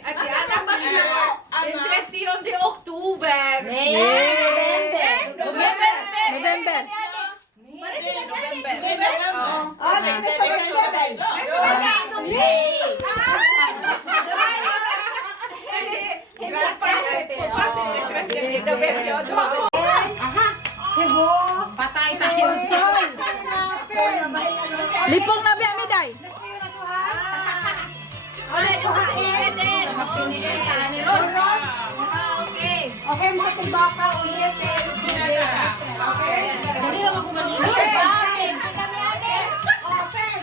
at the Anna fyller den 30 oktober. Nej, November. Ja, det är nästa level. patay tayo. Lipong na biya mi day. Okay, makatibaka ulit. Okay. Dali lang ako manila. Open.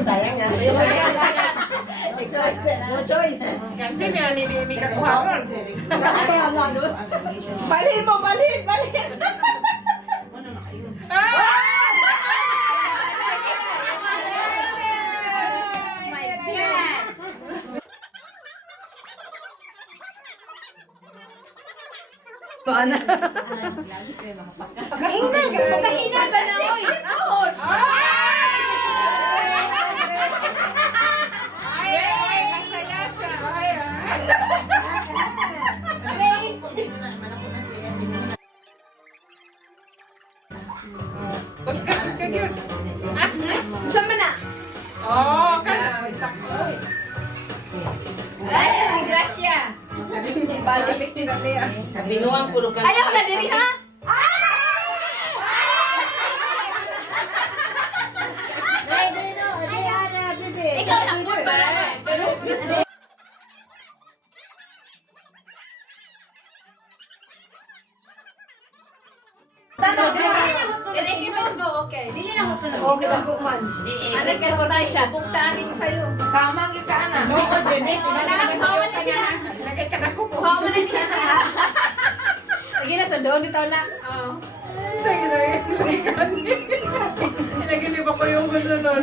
Sayang ya. No choice. Kasi may kakuha. Balhin mo, balhin. Paano? Pagkahina ba na, oy? Ahon. Ay, masaya siya. Kuska yun. Saan man na? Oh, kana. Isakto. Ay, Gracia. Balik din natin yan. Binuang pulo ka. Ayaw na diri ha? Ikaw lang po ba? I-recommend mo, okay. Dili na ko to. Okay lang po man. Ano ka po tayo siya? Buktaan ko sa'yo. Kamang ka na. Oo, Jenny. Hawa na sila. Nagkakanak ko po. Hawa na sila. Sige na, doon dito na. Oo. Sige na yun. Inaginip ako yung gusto nun.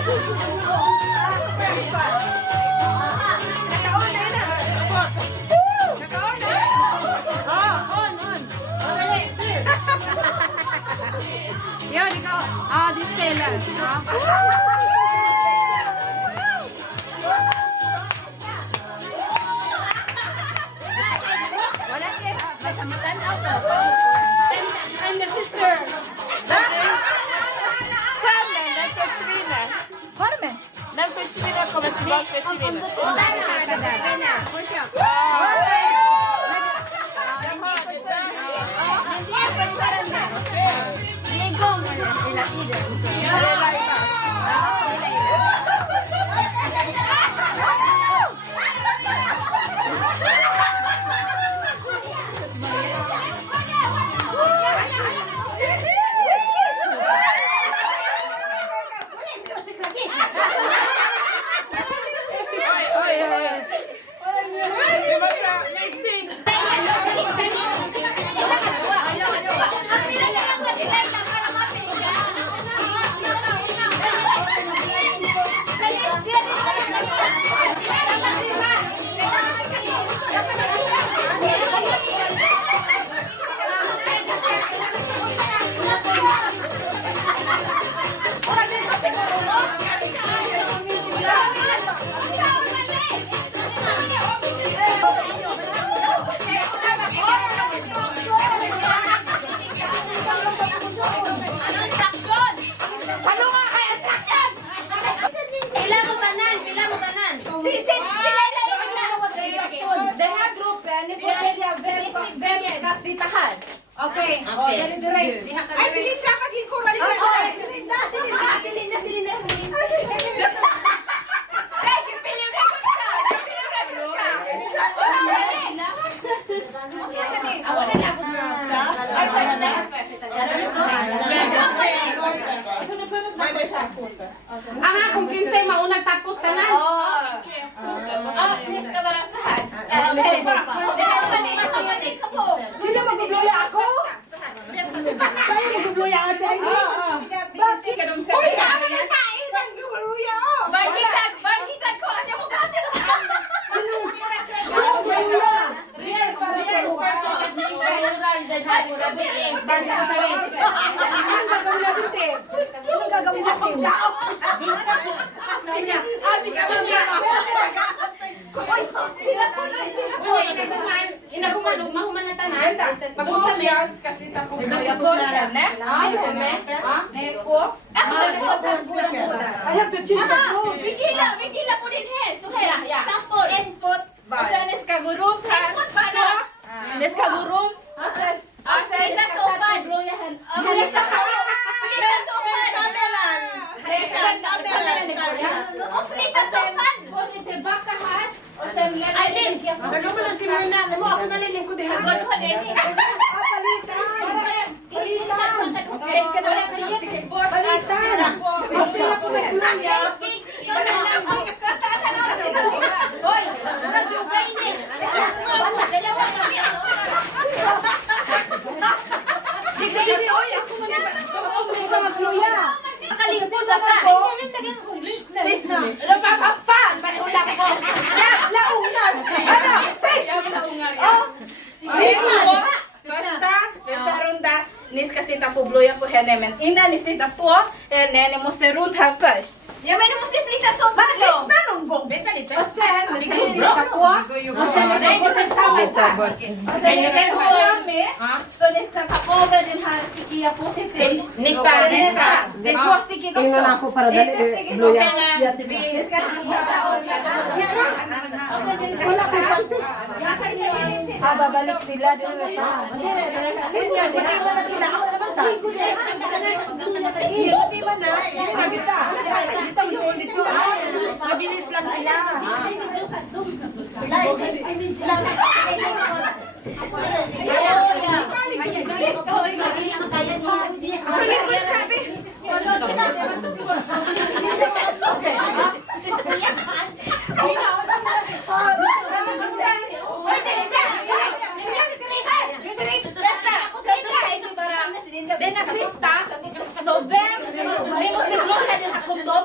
Yun, ikaw. This fella. Wala kayo. Basta matanaw ka. I'm the sister. Forme. Okay. Okay. Ay, silinda kasi ko rin. Silinda. Ang akong kinsay maunag tapos tanan. Please ka barasahan. Sino magugloya ako? Tayo magugloya ate. Bakit ka nung sabi? Baliktad ko. Ano mo gagawin? Real pa rin. Perfect. Ano gagawin natin? Ate ka lang yan. Inahuman na tanan. Pag-usap yan. Kasi tapos kaya po na. I have to change the food. Bigila po din he. So, sample. Input bar. Nes kagurong ka. So, nes kagurong. Kita sopan. Kita sopan. Tamelan. Kita sopan. Aileen, ano mo na simula? Ano mo ako naliling ko din. Nakalingkod ako. Tis na. Napaka-fan. Manihula ko. Laong yan. Ano? Tis. Oh. Första runda. Ni ska sitta på blöja på henne, men innan ni sitter på henne, ni måste runda först. Ja, men du måste flytta sopan Bakit då. na nung go? Vänta lite. Och sen, ni kan sitta på. Och sen, ni går tillsammans här. Och sen, ni kan gå med. Så ni ska ta över den här stickiga positiv. Ni ska. Det är två stycken också. Tingnan ako para Ni ska dali sticka. blöja. Och sen, ni ska runda och Babalik sila doon. Mabilis lang sila. Palikod, grabe. Den sista, så vem, ni måste blåsa den här kondom.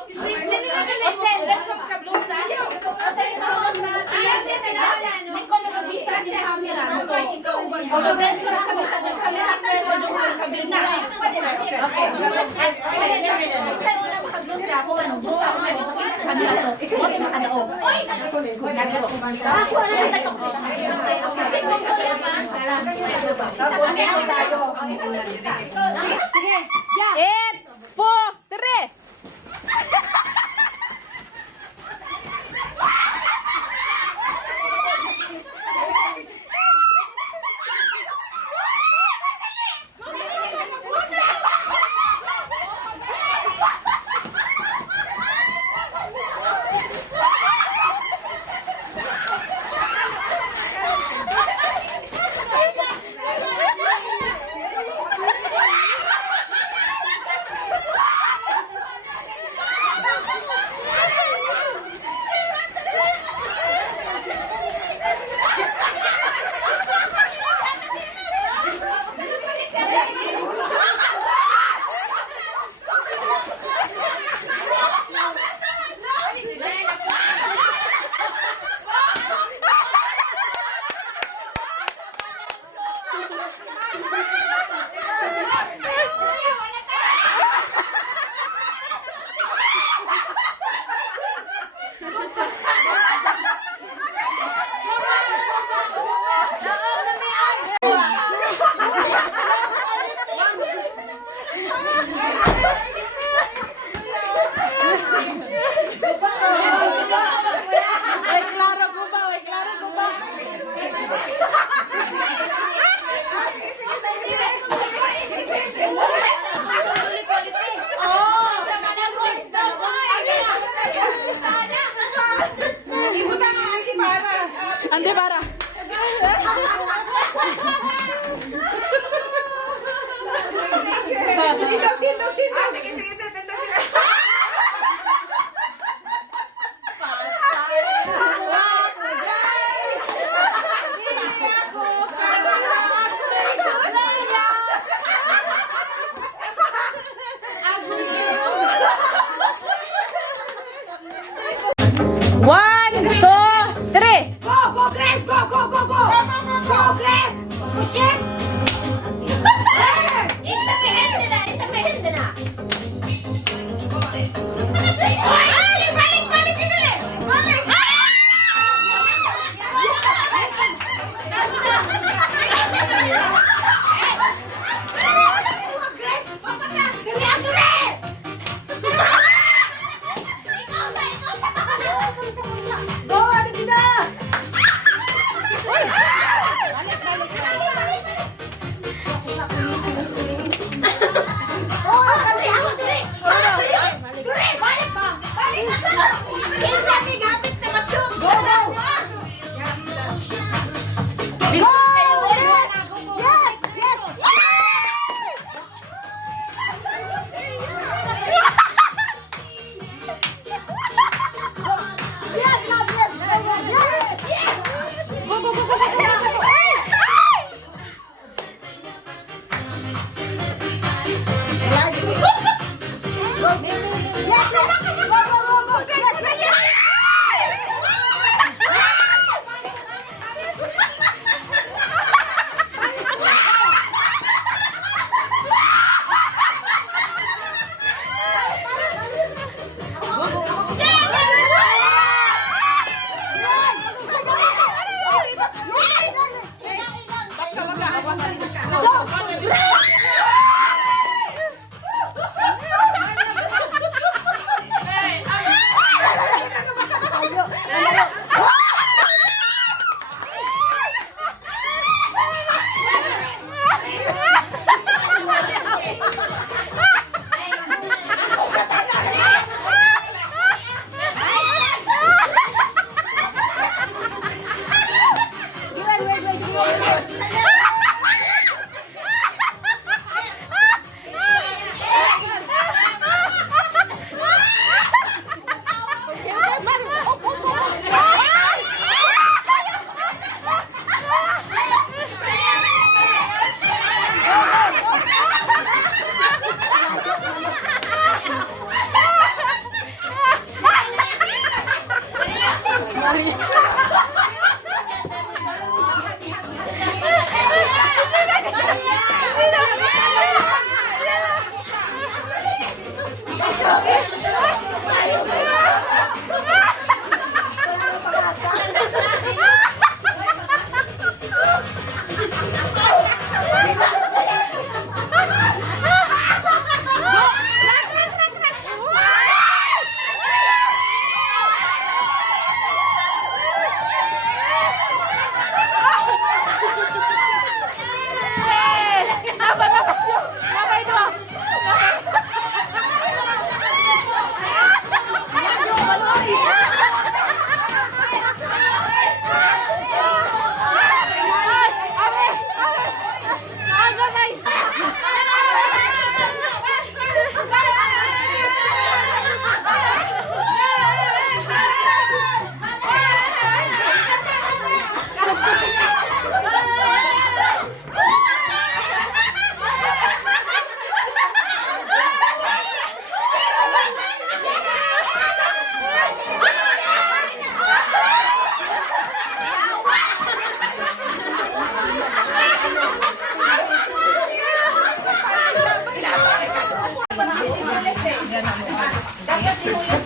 Okay, makadaog. Eight, four, three. Andi para. One, two, three. Go, go, Grace! Go, go, go, go! Go, Grace! Push it! Go,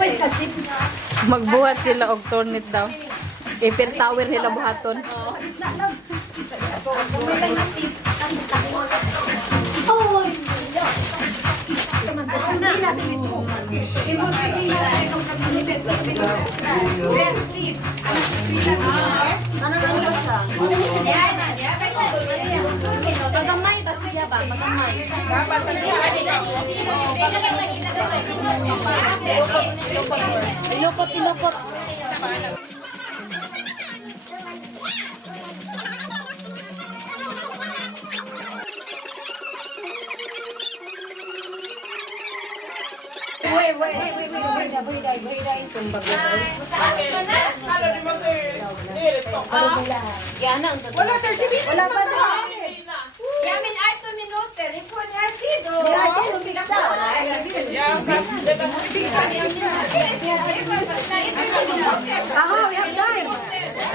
Yes, kasi. Magbuhat sila og turnit daw. Eiffel Tower sila buhaton. Hoy! Hindi natin ito. Magamay ba sila ba? Magamay. Ilokot. Wala 30 minutes. Wala pa na. Yamin 8 minutos. Report artido. Aha, we have time.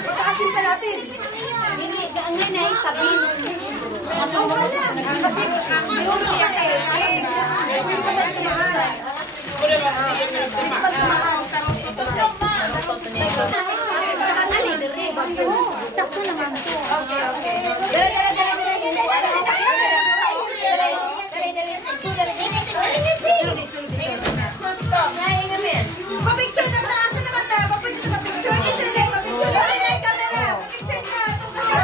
Pagkasin pa natin. Ang nanay sabihin. Sakto naman to. Pa-picture na taas na naman tayo. Pa-picture na picture. Isa na pa-picture. Ay, na camera. Picture na. Picture na.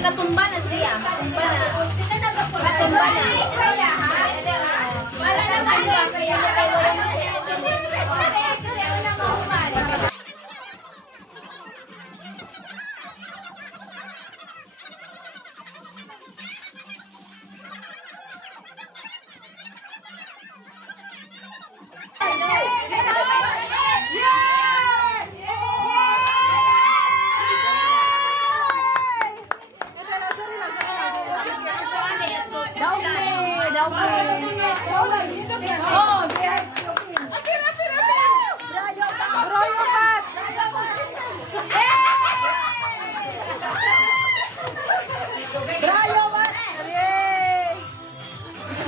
Matumba na siya. Matumba na. Wala na ba? Kaya wala na.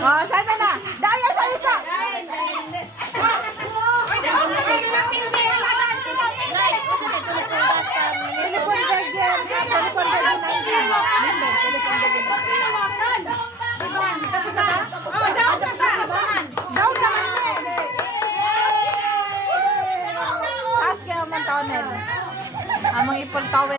Oh, sana na. Daya sa isa. Daw na. Taas kaya man taon na. Amang Eiffel Tower.